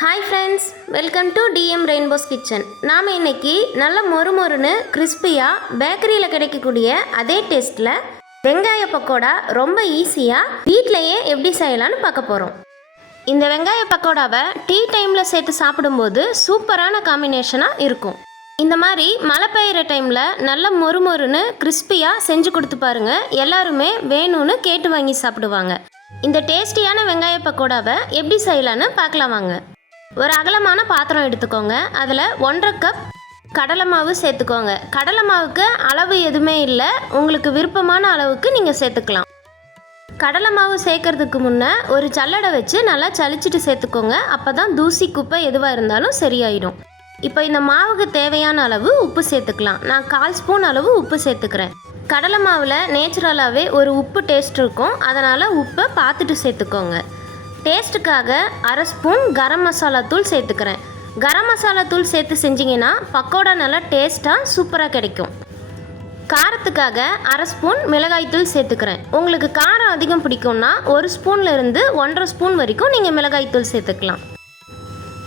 Hi friends, welcome to TM Rainbow's kitchen. நாம் இன்றைக்கி நல்ல மொறுமொறுன்னு கிறிஸ்பியாக பேக்கரியில் கிடைக்கக்கூடிய அதே டேஸ்ட்டில் வெங்காய பக்கோடா ரொம்ப ஈஸியாக வீட்டிலையே எப்படி செய்யலான்னு பார்க்க போகிறோம். இந்த வெங்காய பக்கோடாவை டீ டைமில் சேர்த்து சாப்பிடும்போது சூப்பரான காம்பினேஷனாக இருக்கும். இந்த மாதிரி மழை பெய்கிற டைமில் நல்ல மொறுமொறுன்னு கிறிஸ்பியாக செஞ்சு கொடுத்து பாருங்கள். எல்லாருமே வேணும்னு கேட்டு வாங்கி சாப்பிடுவாங்க. இந்த டேஸ்டியான வெங்காய பக்கோடாவை எப்படி செய்யலான்னு பார்க்கலாம் வாங்க. ஒரு அகலமான பாத்திரம் எடுத்துக்கோங்க. அதில் 1.5 கப் கடலை மாவு சேர்த்துக்கோங்க. கடலை மாவுக்கு அளவு எதுவுமே இல்லை, உங்களுக்கு விருப்பமான அளவுக்கு நீங்கள் சேர்த்துக்கலாம். கடலை மாவு சேர்க்கறதுக்கு முன்னே ஒரு சல்லடை வச்சு நல்லா சலிச்சிட்டு சேர்த்துக்கோங்க. அப்போ தான் தூசி குப்பை எதுவாக இருந்தாலும் சரியாயிடும். இப்போ இந்த மாவுக்கு தேவையான அளவு உப்பு சேர்த்துக்கலாம். நான் 1/4 ஸ்பூன் அளவு உப்பு சேர்த்துக்கிறேன். கடலை மாவில் நேச்சுரலாகவே ஒரு உப்பு டேஸ்ட் இருக்கும், அதனால் உப்பை பார்த்துட்டு சேர்த்துக்கோங்க. டேஸ்ட்டுக்காக 1/2 ஸ்பூன் கரம் மசாலா தூள் சேர்த்துக்கிறேன். கரம் மசாலா தூள் சேர்த்து செஞ்சிங்கன்னா பக்கோடா நல்லா டேஸ்ட்டாக சூப்பராக கிடைக்கும். காரத்துக்காக 1/2 ஸ்பூன் மிளகாய்த்தூள் சேர்த்துக்கிறேன். உங்களுக்கு காரம் அதிகம் பிடிக்கும்னா 1 ஸ்பூன்லேருந்து 1.5 ஸ்பூன் வரைக்கும் நீங்கள் மிளகாய்த்தூள் சேர்த்துக்கலாம்.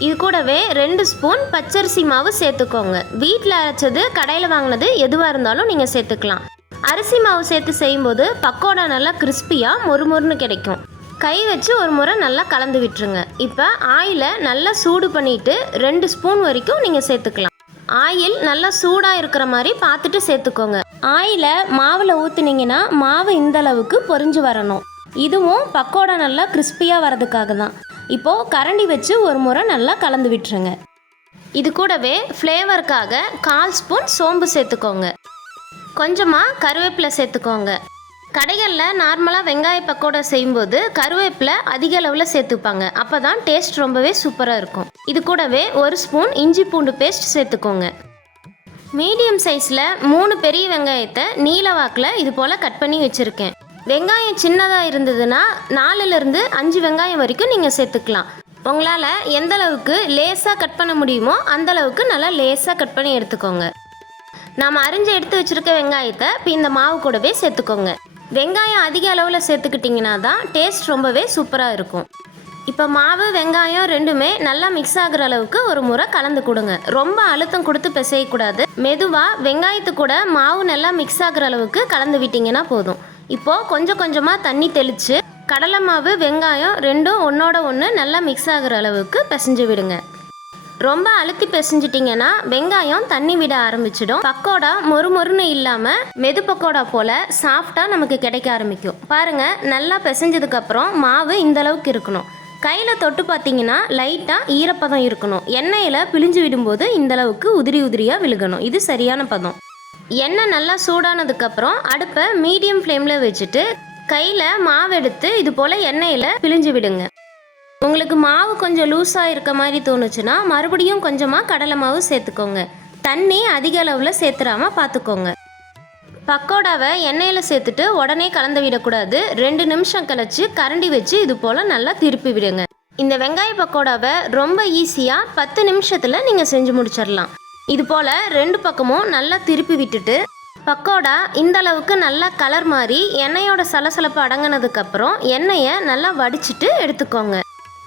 இது கூடவே 2 ஸ்பூன் பச்சரிசி மாவு சேர்த்துக்கோங்க. வீட்டில் அரைச்சது கடையில் வாங்கினது எதுவாக இருந்தாலும் நீங்கள் சேர்த்துக்கலாம். அரிசி மாவு சேர்த்து செய்யும்போது பக்கோடா நல்லா கிறிஸ்பியாக மொறுமொறுன்னு கிடைக்கும். கை வச்சு ஒரு முறை நல்லா கலந்து விட்டுருங்க. இப்போ ஆயிலை நல்லா சூடு பண்ணிவிட்டு 2 ஸ்பூன் வரைக்கும் நீங்கள் சேர்த்துக்கலாம். ஆயில் நல்லா சூடாக இருக்கிற மாதிரி பார்த்துட்டு சேர்த்துக்கோங்க. ஆயிலை மாவில் ஊற்றுனீங்கன்னா மாவு இந்த அளவுக்கு பொரிஞ்சு வரணும். இதுவும் பக்கோடா நல்லா கிறிஸ்பியாக வரதுக்காக தான். இப்போது கரண்டி வச்சு ஒரு முறை நல்லா கலந்து விட்டுருங்க. இது கூடவே ஃப்ளேவருக்காக 1/4 ஸ்பூன் சோம்பு சேர்த்துக்கோங்க. கொஞ்சமாக கருவேப்பிலை சேர்த்துக்கோங்க. கடைகளில் நார்மலாக வெங்காய பக்கோடா செய்யும்போது கருவேப்பிலை அதிக அளவில் சேர்த்துப்பாங்க. அப்போ தான் டேஸ்ட் ரொம்பவே சூப்பராக இருக்கும். இது கூடவே 1 ஸ்பூன் இஞ்சி பூண்டு பேஸ்ட் சேர்த்துக்கோங்க. மீடியம் சைஸில் 3 பெரிய வெங்காயத்தை நீல வாக்கில் இது போல் கட் பண்ணி வச்சுருக்கேன். வெங்காயம் சின்னதாக இருந்ததுன்னா 4லேருந்து 5 வெங்காயம் வரைக்கும் நீங்கள் சேர்த்துக்கலாம். உங்களால் எந்த அளவுக்கு லேஸாக கட் பண்ண முடியுமோ அந்தளவுக்கு நல்லா லேஸாக கட் பண்ணி எடுத்துக்கோங்க. நாம் அரிஞ்சு எடுத்து வச்சுருக்க வெங்காயத்தை இப்போ இந்த மாவு கூடவே சேர்த்துக்கோங்க. வெங்காயம் அதிக அளவில் சேர்த்துக்கிட்டிங்கன்னா தான் டேஸ்ட் ரொம்பவே சூப்பராக இருக்கும். இப்போ மாவு வெங்காயம் ரெண்டுமே நல்லா மிக்ஸ் ஆகிற அளவுக்கு ஒரு முறை கலந்து கொடுங்க. ரொம்ப அழுத்தம் கொடுத்து பிசையக்கூடாது. மெதுவாக வெங்காயத்து கூட மாவு நல்லா மிக்ஸ் ஆகிற அளவுக்கு கலந்து விட்டிங்கன்னா போதும். இப்போது கொஞ்சம் கொஞ்சமாக தண்ணி தெளித்து கடலை மாவு வெங்காயம் ரெண்டும் ஒன்றோட ஒன்று நல்லா மிக்ஸ் ஆகிற அளவுக்கு பிசைஞ்சு விடுங்க. ரொம்ப அழுத்தி பிசைஞ்சிட்டிங்கன்னா வெங்காயம் தண்ணி விட ஆரம்பிச்சிடும். பக்கோடா மொறுமொறுன்னு இல்லாமல் மெது பக்கோடா போல் சாஃப்டாக நமக்கு கிடைக்க ஆரம்பிக்கும். பாருங்கள், நல்லா பிசைஞ்சதுக்கப்புறம் மாவு இந்த அளவுக்கு இருக்கணும். கையில் தொட்டு பார்த்தீங்கன்னா லைட்டாக ஈரப்பதம் இருக்கணும். எண்ணெயில் பிழிஞ்சு விடும்போது இந்த அளவுக்கு உதிரி உதிரியாக விழுகணும். இது சரியான பதம். எண்ணெய் நல்லா சூடானதுக்கப்புறம் அடுப்பை மீடியம் ஃப்ளேமில் வச்சுட்டு கையில் மாவு எடுத்து இது போல் எண்ணெயில் பிழிஞ்சு விடுங்க. உங்களுக்கு மாவு கொஞ்சம் லூஸாக இருக்க மாதிரி தோணுச்சுன்னா மறுபடியும் கொஞ்சமாக கடலை மாவு சேர்த்துக்கோங்க. தண்ணி அதிக அளவில் சேர்த்துடாமல் பார்த்துக்கோங்க. பக்கோடாவை எண்ணெயில் சேர்த்துட்டு உடனே கலந்து விடக்கூடாது. 2 நிமிஷம் கழிச்சு கரண்டி வச்சு இது போல் நல்லா திருப்பி விடுங்க. இந்த வெங்காய பக்கோடாவை ரொம்ப ஈஸியாக 10 நிமிஷத்தில் நீங்கள் செஞ்சு முடிச்சிடலாம். இது போல் 2 பக்கமும் நல்லா திருப்பி விட்டுட்டு பக்கோடா இந்த அளவுக்கு நல்லா கலர் மாதிரி எண்ணெயோட சலசலப்பு அடங்கினதுக்கப்புறம் எண்ணெயை நல்லா வடிச்சிட்டு எடுத்துக்கோங்க.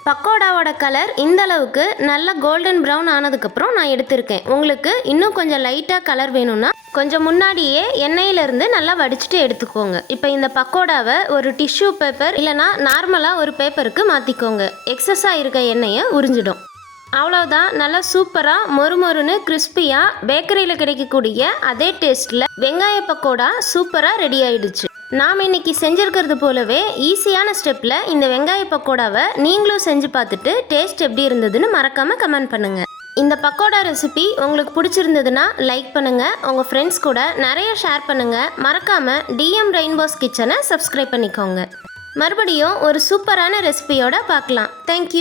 பக்கோடாவோட கலர் இந்த அளவுக்கு நல்லா கோல்டன் ப்ரௌன் ஆனதுக்கப்புறம் நான் எடுத்திருக்கேன். உங்களுக்கு இன்னும் கொஞ்சம் லைட்டாக கலர் வேணும்னா கொஞ்சம் முன்னாடியே எண்ணெயிலேருந்து நல்லா வடிச்சிட்டு எடுத்துக்கோங்க. இப்போ இந்த பக்கோடாவை ஒரு டிஷ்யூ பேப்பர் இல்லைனா நார்மலாக ஒரு பேப்பருக்கு மாற்றிக்கோங்க. எக்ஸஸாக இருக்க எண்ணெயை உறிஞ்சிடும். அவ்வளோதான், நல்லா சூப்பராக மொறுமொறுன்னு கிறிஸ்பியாக பேக்கரியில் கிடைக்கக்கூடிய அதே டேஸ்ட்டில் வெங்காய பக்கோடா சூப்பராக ரெடி ஆயிடுச்சு. நாம் இன்னைக்கு செஞ்சுருக்கிறது போலவே ஈஸியான ஸ்டெப்பில் இந்த வெங்காய பக்கோடாவை நீங்களும் செஞ்சு பார்த்துட்டு டேஸ்ட் எப்படி இருந்ததுன்னு மறக்காமல் கமெண்ட் பண்ணுங்கள். இந்த பக்கோடா ரெசிபி உங்களுக்கு பிடிச்சிருந்ததுன்னா லைக் பண்ணுங்கள். உங்கள் ஃப்ரெண்ட்ஸ் கூட நிறைய ஷேர் பண்ணுங்கள். மறக்காமல் டிஎம் ரெயின்போஸ் கிச்சனை சப்ஸ்கிரைப் பண்ணிக்கோங்க. மறுபடியும் ஒரு சூப்பரான ரெசிபியோட பார்க்கலாம். தேங்க்யூ.